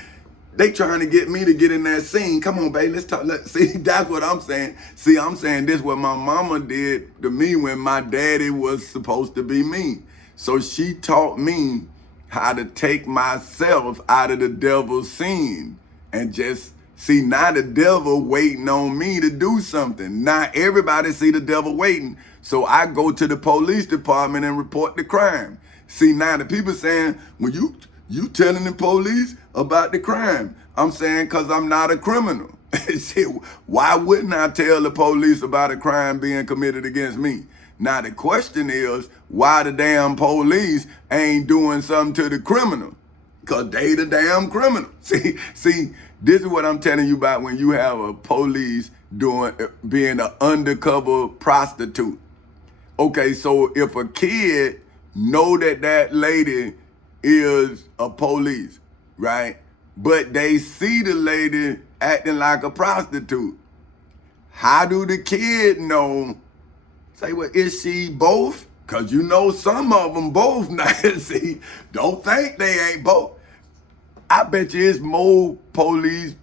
they trying to get me to get in that scene. Come on, babe, let's talk. See, that's what I'm saying. See, I'm saying this what my mama did to me when my daddy was supposed to be me. So she taught me how to take myself out of the devil's scene and just see, now the devil waiting on me to do something. Now everybody see the devil waiting. So I go to the police department and report the crime. See, now the people saying, well, you telling the police about the crime. I'm saying, because I'm not a criminal. See, why wouldn't I tell the police about a crime being committed against me? Now the question is, why the damn police ain't doing something to the criminal? Because they the damn criminal. See, this is what I'm telling you about when you have a police being an undercover prostitute. Okay, so if a kid know that lady is a police, right? But they see the lady acting like a prostitute. How do the kid know? Say, well, is she both? Because you know some of them both now. See, don't think they ain't both. I bet you it's more police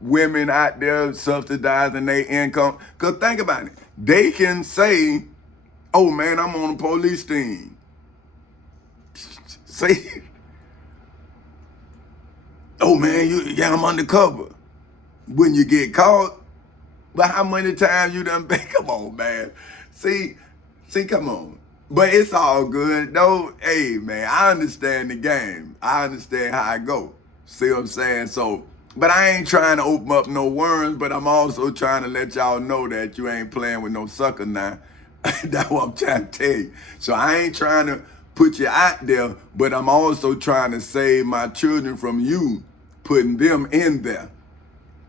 women out there subsidizing their income. Because think about it. They can say, oh man, I'm on a police team. See? Oh man, I'm undercover. When you get caught, but how many times you done been? Come on, man. See, come on. But it's all good. No, hey man, I understand the game. I understand how I go. See what I'm saying? So, but I ain't trying to open up no worms, but I'm also trying to let y'all know that you ain't playing with no sucker now. That's what I'm trying to tell you. So I ain't trying to put you out there, but I'm also trying to save my children from you putting them in there.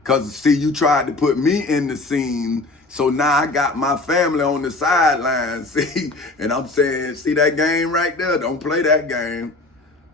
Because, see, you tried to put me in the scene, so now I got my family on the sidelines, see? And I'm saying, see that game right there? Don't play that game.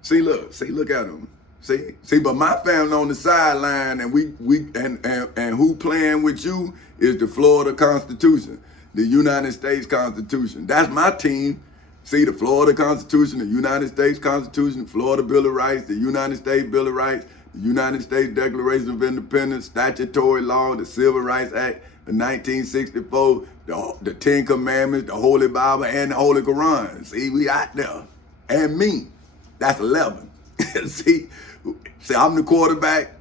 See, look at them. See, but my family on the sideline, and and who playing with you is the Florida Constitution, the United States Constitution. That's my team. See, the Florida Constitution, the United States Constitution, Florida Bill of Rights, the United States Bill of Rights, the United States Declaration of Independence, statutory law, the Civil Rights Act of 1964, the Ten Commandments, the Holy Bible, and the Holy Quran. See, we out there. And me. That's 11. See, I'm the quarterback.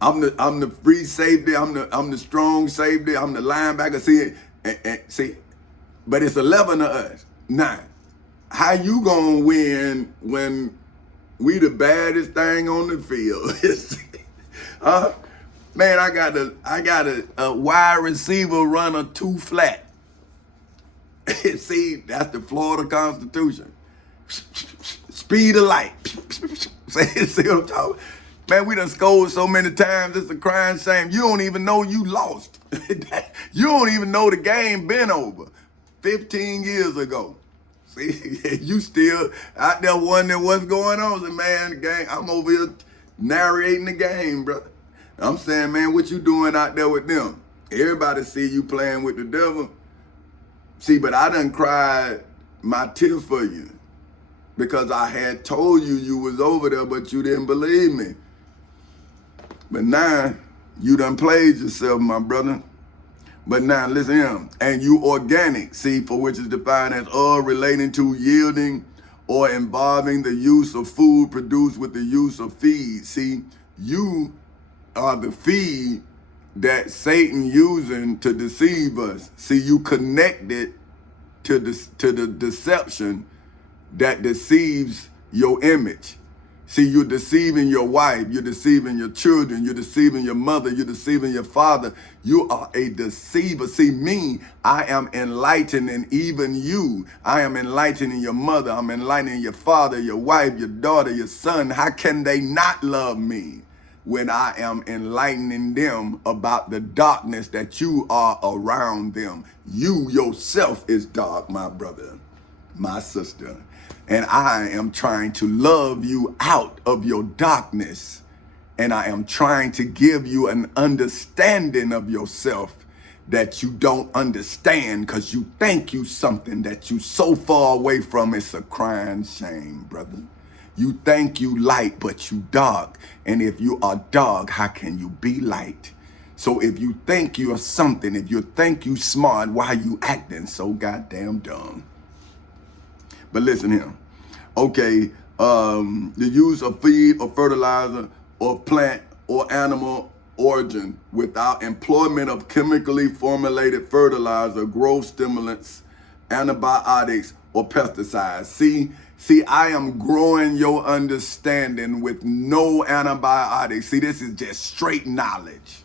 I'm the free safety. I'm the strong safety. I'm the linebacker. See, but it's 11 of us. 9. How you gonna win when we the baddest thing on the field? Man, I got a wide receiver runner 2 flat. See, that's the Florida Constitution. Speed of light. See what I'm talking about? Man, we done scored so many times, it's a crying shame. You don't even know you lost. You don't even know the game been over 15 years ago. See, you still out there wondering what's going on. So, man, the game, I'm over here narrating the game, brother. I'm saying, man, what you doing out there with them? Everybody see you playing with the devil. See, but I done cried my tear for you because I had told you was over there, but you didn't believe me. But now, you done played yourself, my brother. But now, listen here. And you organic, see, for which is defined as relating to yielding or involving the use of food produced with the use of feed. See, you are the feed that Satan using to deceive us. See, you connected to the deception that deceives your image. See, you're deceiving your wife, you're deceiving your children, you're deceiving your mother, you're deceiving your father. You are a deceiver. See, me, I am enlightening even you. I am enlightening your mother. I'm enlightening your father, your wife, your daughter, your son. How can they not love me when I am enlightening them about the darkness that you are around them? You yourself is dark, my brother, my sister. And I am trying to love you out of your darkness. And I am trying to give you an understanding of yourself that you don't understand because you think you something that you so far away from. It's a crying shame, brother. You think you light, but you dark. And if you are dark, how can you be light? So if you think you're something, if you think you smart, why are you acting so goddamn dumb? But listen here. Okay, the use of feed or fertilizer or plant or animal origin without employment of chemically formulated fertilizer, growth stimulants, antibiotics, or pesticides. See, I am growing your understanding with no antibiotics. See, this is just straight knowledge.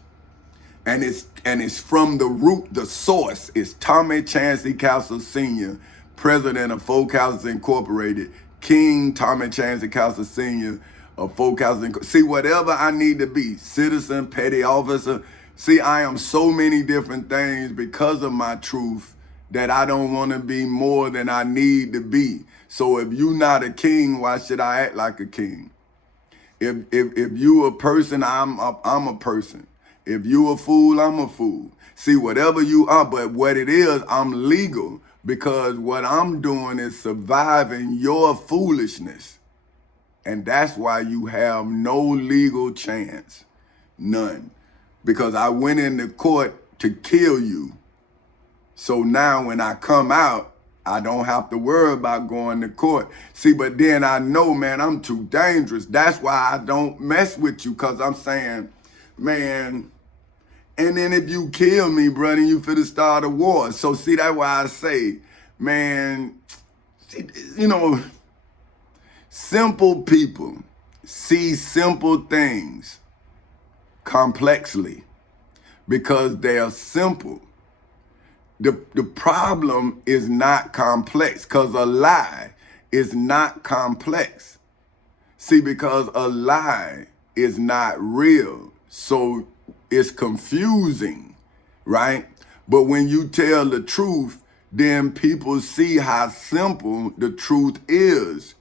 And it's from the root, the source. It's Tommy Chancey Castle Sr., president of Folk Houses Incorporated, King Tommy Chancey Castle Sr. of Folk Houses Incorporated. See, whatever I need to be, citizen, petty officer. See, I am so many different things because of my truth that I don't want to be more than I need to be. So if you not a king, why should I act like a king? If you a person, I'm a person. If you a fool, I'm a fool. See, whatever you are, but what it is, I'm legal because what I'm doing is surviving your foolishness. And that's why you have no legal chance. None. Because I went into court to kill you. So now when I come out, I don't have to worry about going to court. See, but then I know, man, I'm too dangerous. That's why I don't mess with you, because I'm saying, man, and then if you kill me, brother, you finna start a war. So see, that's why I say, man, see, you know, simple people see simple things complexly because they are simple. The problem is not complex, because a lie is not complex. See, because a lie is not real, so it's confusing, right? But when you tell the truth, then people see how simple the truth is.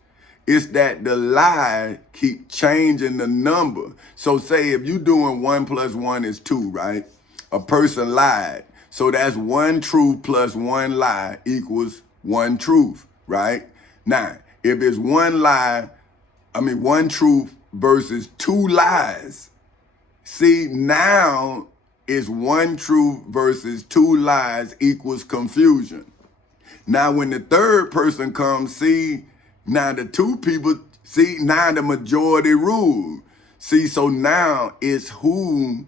It's that the lie keep changing the number. So say if you doing 1 + 1 is 2, right? A person lied. So that's 1 truth plus 1 lie equals 1 truth, right? Now, if it's 1 truth versus 2 lies, see, now it's 1 truth versus 2 lies equals confusion. Now, when the third person comes, see, now the 2 people, see, now the majority rule. See, so now it's who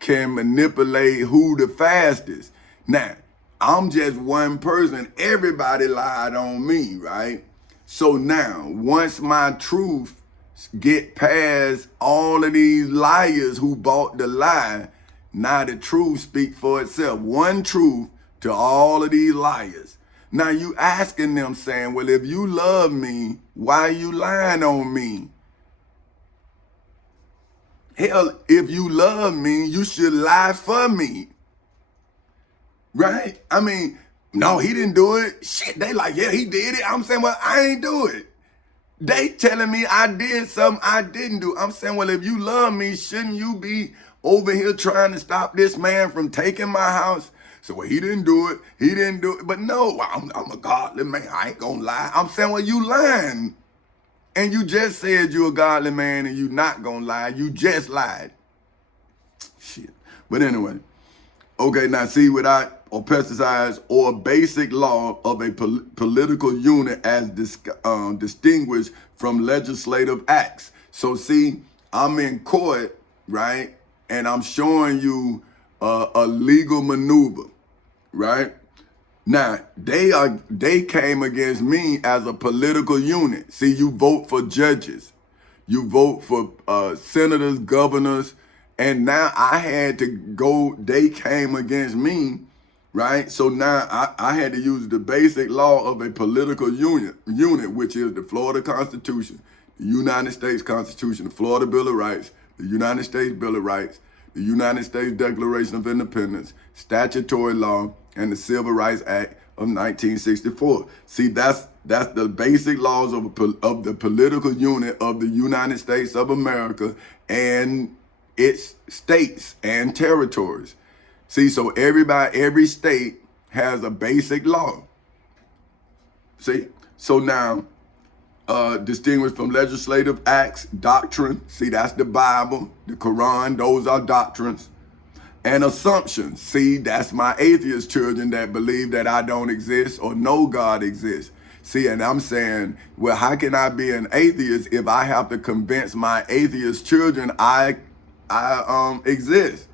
can manipulate who the fastest. Now, I'm just one person. Everybody lied on me, right? So now, once my truth get past all of these liars who bought the lie, now the truth speak for itself. 1 truth to all of these liars. Now you asking them saying, well, if you love me, why are you lying on me? Hell, if you love me, you should lie for me. Right? I mean, no, he didn't do it. Shit, they like, yeah, he did it. I'm saying, well, I ain't do it. They telling me I did something I didn't do. I'm saying, well, if you love me, shouldn't you be over here trying to stop this man from taking my house? So, well, he didn't do it. He didn't do it. But no, I'm a godly man. I ain't gonna lie. I'm saying, well, you lying. And you just said you're a godly man and you not gonna lie. You just lied. Shit. But anyway, okay, now see, without or pesticides or basic law of a political unit as distinguished from legislative acts. So see, I'm in court, right? And I'm showing you a legal maneuver, right? Now, they came against me as a political unit. See, you vote for judges. You vote for senators, governors, and now I had to go, they came against me, right? So now I had to use the basic law of a political unit, which is the Florida Constitution, the United States Constitution, the Florida Bill of Rights, the United States Bill of Rights, the United States Declaration of Independence, statutory law, and the Civil Rights Act of 1964. See, that's the basic laws of the political unit of the United States of America and its states and territories. See, so every state has a basic law. See, so now, distinguished from legislative acts, doctrine. See, that's the Bible, the Quran, those are doctrines. And assumptions. See, that's my atheist children that believe that I don't exist or no God exists. See, and I'm saying, well, how can I be an atheist if I have to convince my atheist children I exist?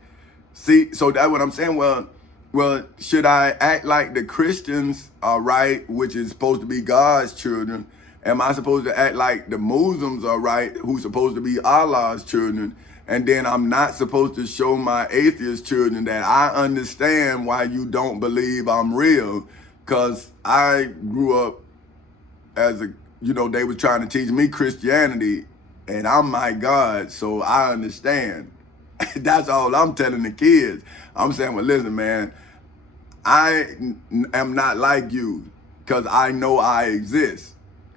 See, so that's what I'm saying. Well, should I act like the Christians are right, which is supposed to be God's children? Am I supposed to act like the Muslims are right, who's supposed to be Allah's children? And then I'm not supposed to show my atheist children that I understand why you don't believe I'm real, because I grew up as they were trying to teach me Christianity, and I'm my God, so I understand. That's all I'm telling the kids. I'm saying, well, listen, man, I am not like you because I know I exist.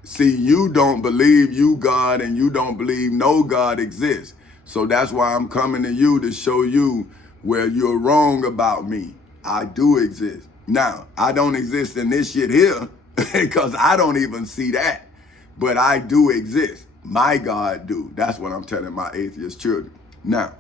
See, you don't believe you God, and you don't believe no God exists. So that's why I'm coming to you to show you where you're wrong about me. I do exist. Now, I don't exist in this shit here because I don't even see that. But I do exist. My God do. That's what I'm telling my atheist children. Now,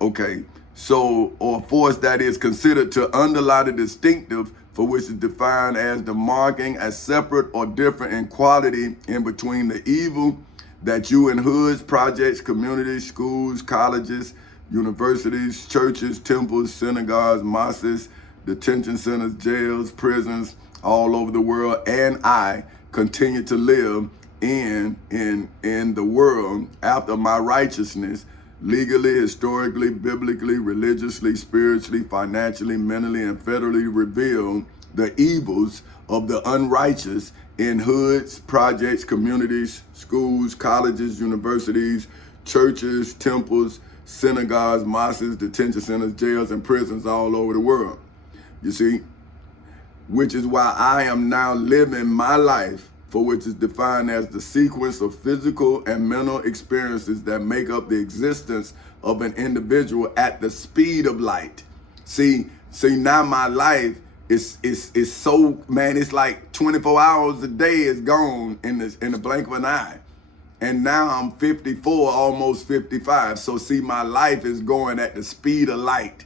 okay, so, or force that is considered to underlie the distinctive for which is defined as the marking as separate or different in quality in between the evil that you in hoods, projects, communities, schools, colleges, universities, churches, temples, synagogues, mosques, detention centers, jails, prisons, all over the world, and I continue to live in the world after my righteousness, legally, historically, biblically, religiously, spiritually, financially, mentally, and federally reveal the evils of the unrighteous in hoods, projects, communities, schools, colleges, universities, churches, temples, synagogues, mosques, detention centers, jails, and prisons all over the world. You see, which is why I am now living my life, for which is defined as the sequence of physical and mental experiences that make up the existence of an individual at the speed of light. See now my life is so, man, it's like 24 hours a day is gone in the blink of an eye. And now I'm 54, almost 55. So see, my life is going at the speed of light,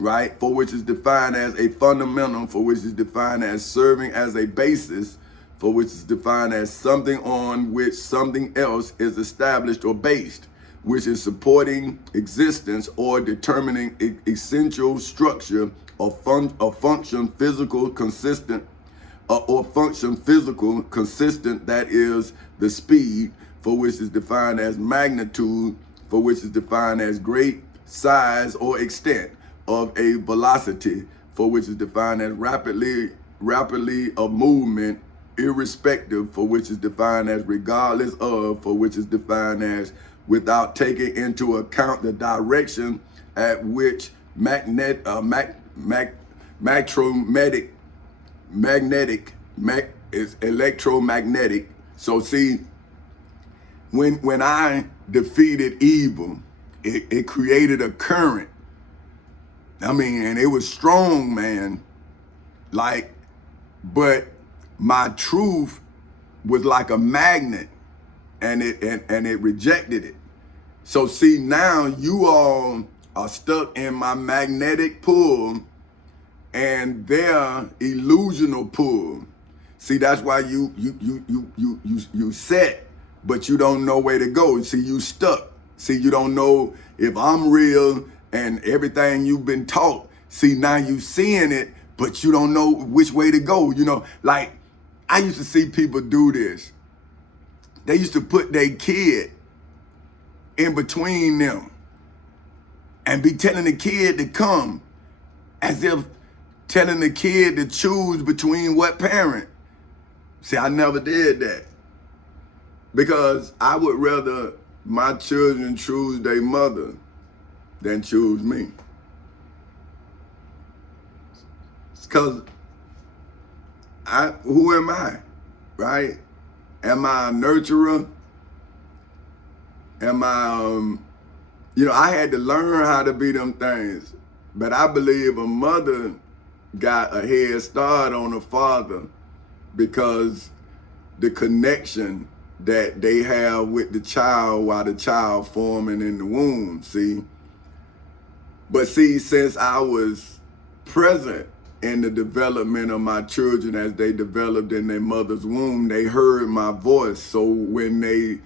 right? For which is defined as a fundamental, for which is defined as serving as a basis, for which is defined as something on which something else is established or based, which is supporting existence or determining essential structure or function physical consistent, that is the speed, for which is defined as magnitude, for which is defined as great size or extent of a velocity, for which is defined as rapidly of movement, irrespective, for which is defined as regardless of, for which is defined as without taking into account the direction at which is electromagnetic. So see, when I defeated evil, it created a current. I mean, and it was strong, man. Like, but my truth was like a magnet, and it rejected it. So see, now you all are stuck in my magnetic pull and their illusional pull. See, that's why you set, but you don't know where to go. See, you stuck. See, you don't know if I'm real and everything you've been taught. See, now you seeing it, but you don't know which way to go. You know, like I used to see people do this. They used to put their kid in between them and be telling the kid to come, as if telling the kid to choose between what parent. See, I never did that, because I would rather my children choose their mother than choose me. Because who am I, right? Am I a nurturer? Am I, I had to learn how to be them things. But I believe a mother got a head start on a father because the connection that they have with the child while the child forming in the womb, see? But see, since I was present in the development of my children as they developed in their mother's womb, they heard my voice. So when they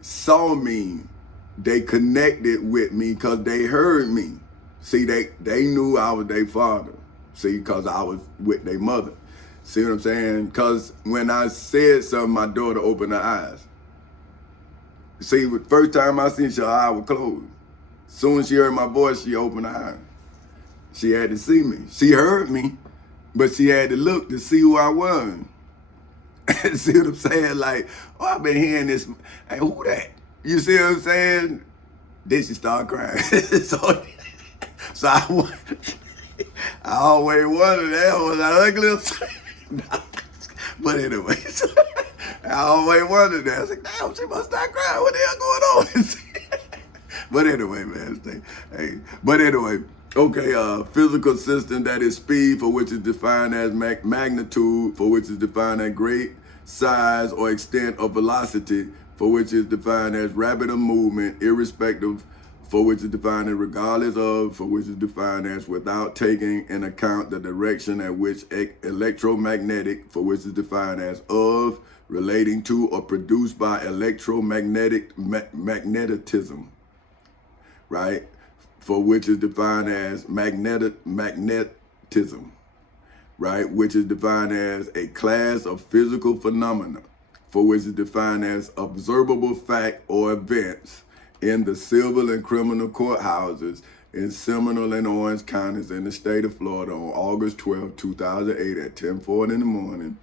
saw me, they connected with me because they heard me. See, they knew I was their father. See, because I was with their mother. See what I'm saying? Because when I said something, my daughter opened her eyes. See, the first time I seen her eyes were closed. Soon as she heard my voice, she opened her eyes. She had to see me. She heard me, but she had to look to see who I was. See what I'm saying? Like, oh, I've been hearing this. Hey, who that? You see what I'm saying? Then she started crying. so I always wondered, that was I ugly? But anyways, I always wondered that. I was like, damn, she must not cry. What the hell going on? But anyway, man, but anyway, okay, physical system, that is speed, for which is defined as magnitude, for which is defined as great size or extent of velocity, for which is defined as rapid of movement, irrespective, for which is defined as regardless of, for which is defined as without taking in account the direction at which electromagnetic, for which is defined as of, relating to, or produced by electromagnetic magnetism, right? For which is defined as magnetism, right? Which is defined as a class of physical phenomena, for which is defined as observable fact or events in the civil and criminal courthouses in Seminole and Orange counties in the state of Florida on August 12, 2008 at 10:40 in the morning,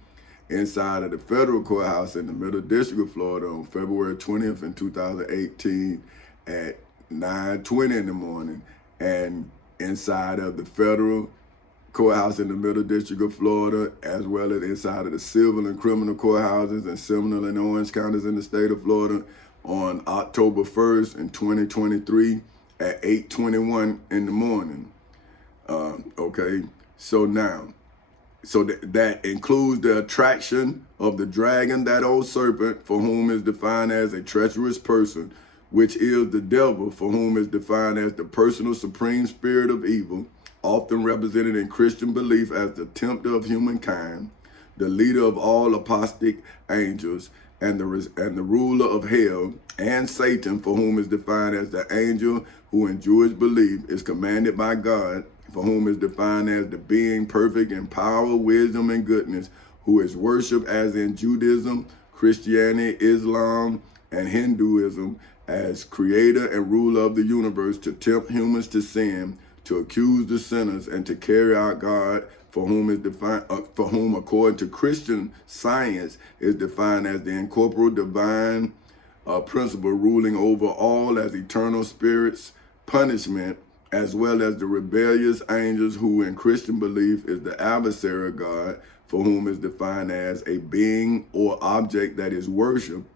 inside of the federal courthouse in the Middle District of Florida on February 20th in 2018 at 9:20 in the morning, and inside of the federal courthouse in the Middle District of Florida, as well as inside of the civil and criminal courthouses in Seminole and Orange counties in the state of Florida on October 1st in 2023 at 8:21 in the morning. Okay, so now, that includes the attraction of the dragon, that old serpent, for whom is defined as a treacherous person, which is the devil, for whom is defined as the personal supreme spirit of evil, often represented in Christian belief as the tempter of humankind, the leader of all apostate angels, and the ruler of hell, and Satan, for whom is defined as the angel who in Jewish belief is commanded by God, for whom is defined as the being perfect in power, wisdom, and goodness, who is worshipped as in Judaism, Christianity, Islam, and Hinduism as creator and ruler of the universe, to tempt humans to sin, to accuse the sinners, and to carry out God, for whom is defined, for whom according to Christian science is defined as the incorporeal divine principle ruling over all as eternal spirits, punishment, as well as the rebellious angels, who in Christian belief is the adversary of God, for whom is defined as a being or object that is worshipped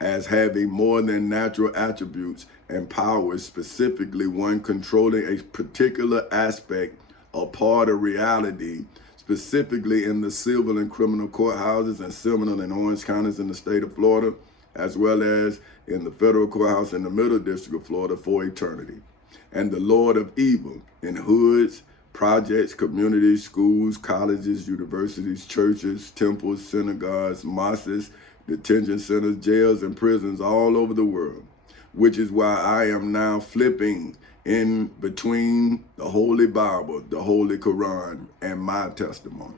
as having more than natural attributes and powers, specifically one controlling a particular aspect or part of reality, specifically in the civil and criminal courthouses in Seminole and Orange counties in the state of Florida, as well as in the federal courthouse in the Middle District of Florida for eternity. And the Lord of evil in hoods, projects, communities, schools, colleges, universities, churches, temples, synagogues, mosques, detention centers, jails, and prisons all over the world, which is why I am now flipping in between the Holy Bible, the Holy Quran, and my testimony.